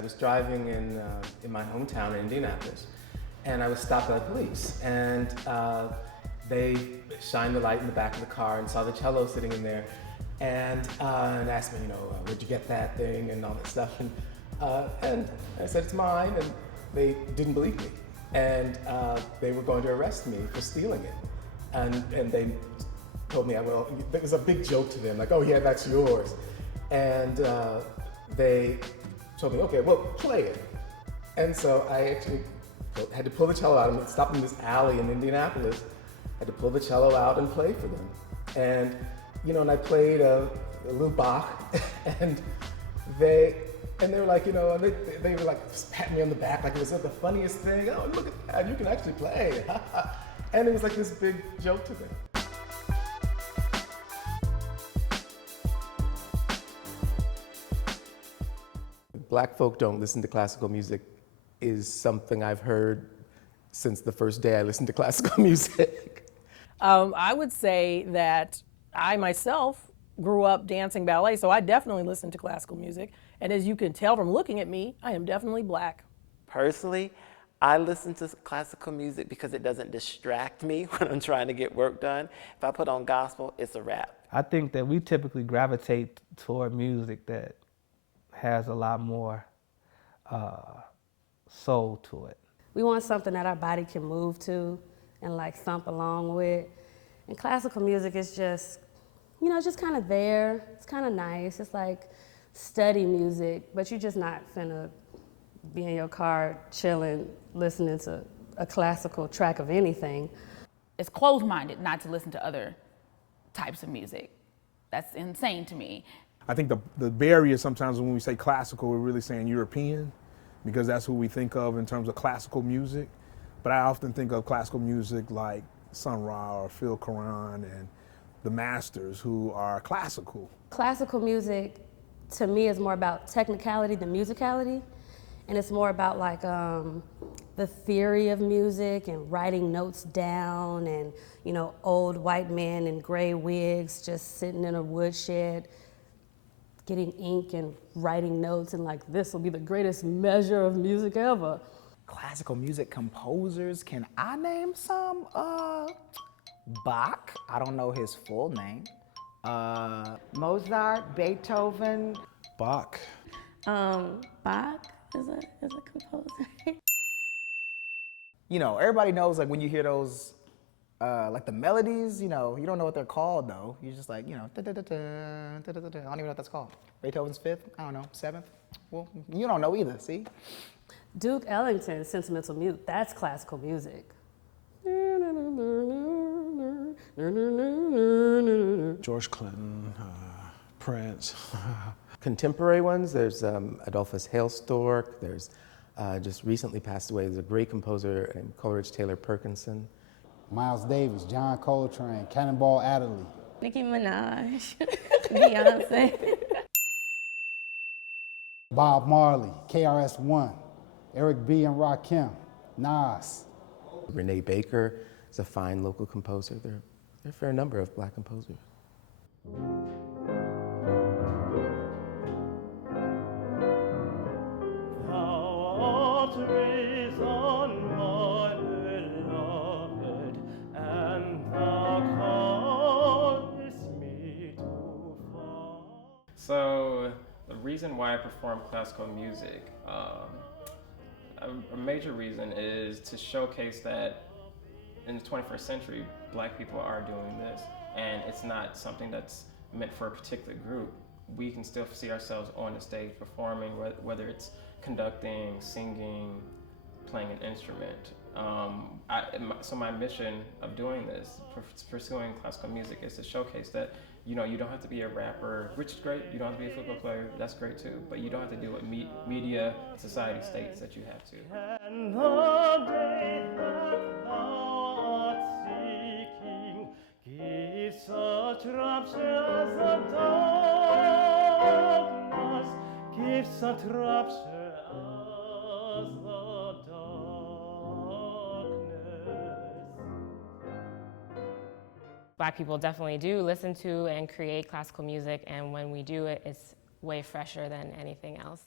I was driving in my hometown in Indianapolis, and I was stopped by the police, and they shined the light in the back of the car and saw the cello sitting in there, and asked me, where'd you get that thing and all that stuff, and I said it's mine, and they didn't believe me, and they were going to arrest me for stealing it, and they told me, well, it was a big joke to them, like, oh yeah, that's yours, and they told me, okay, well, play it, and so I actually had to pull the cello out. I stopped in this alley in Indianapolis. I had to pull the cello out and play for them. And, and I played a little Bach, and they were like, they were like patting me on the back like it was the funniest thing. Oh, look at that, you can actually play. And it was like this big joke to them. Black folk don't listen to classical music is something I've heard since the first day I listened to classical music. I would say that I myself grew up dancing ballet, so I definitely listen to classical music. And as you can tell from looking at me, I am definitely Black. Personally, I listen to classical music because it doesn't distract me when I'm trying to get work done. If I put on gospel, it's a wrap. I think that we typically gravitate toward music that has a lot more soul to it. We want something that our body can move to and like thump along with. And classical music is just, just kind of there. It's kind of nice. It's like study music, but you're just not finna be in your car chilling, listening to a classical track of anything. It's closed-minded not to listen to other types of music. That's insane to me. I think the barrier sometimes when we say classical, we're really saying European, because that's who we think of in terms of classical music. But I often think of classical music like Sun Ra or Phil Karan and the masters who are classical. Classical music, to me, is more about technicality than musicality. And it's more about like the theory of music and writing notes down and, old white men in gray wigs just sitting in a woodshed getting ink and writing notes and like, this will be the greatest measure of music ever. Classical music composers, can I name some? Bach, I don't know his full name. Mozart, Beethoven. Bach. Bach is a composer. Everybody knows like when you hear those, like the melodies, you don't know what they're called though. You're just like, da-da-da-da, da-da-da-da. I don't even know what that's called. Beethoven's fifth, I don't know, seventh. Well, you don't know either, see? Duke Ellington, Sentimental Mute, that's classical music. George Clinton, Prince. Contemporary ones, there's Adolphus Hailstork, there's just recently passed away, there's a great composer named Coleridge Taylor Perkinson. Miles Davis, John Coltrane, Cannonball Adderley. Nicki Minaj, Beyonce. Bob Marley, KRS-One, Eric B. and Rakim, Nas. Renee Baker is a fine local composer. There are a fair number of Black composers. So the reason why I perform classical music, a major reason is to showcase that in the 21st century, Black people are doing this, and it's not something that's meant for a particular group. We can still see ourselves on the stage performing, whether it's conducting, singing, playing an instrument. So my mission of doing this, pursuing classical music, is to showcase that you don't have to be a rapper, which is great. You don't have to be a football player, that's great too. But you don't have to do what media, society states that you have to. And the day that thou art seeking gives such rapture as the darkness, gives such rapture as the Black people definitely do listen to and create classical music, and when we do it, it's way fresher than anything else.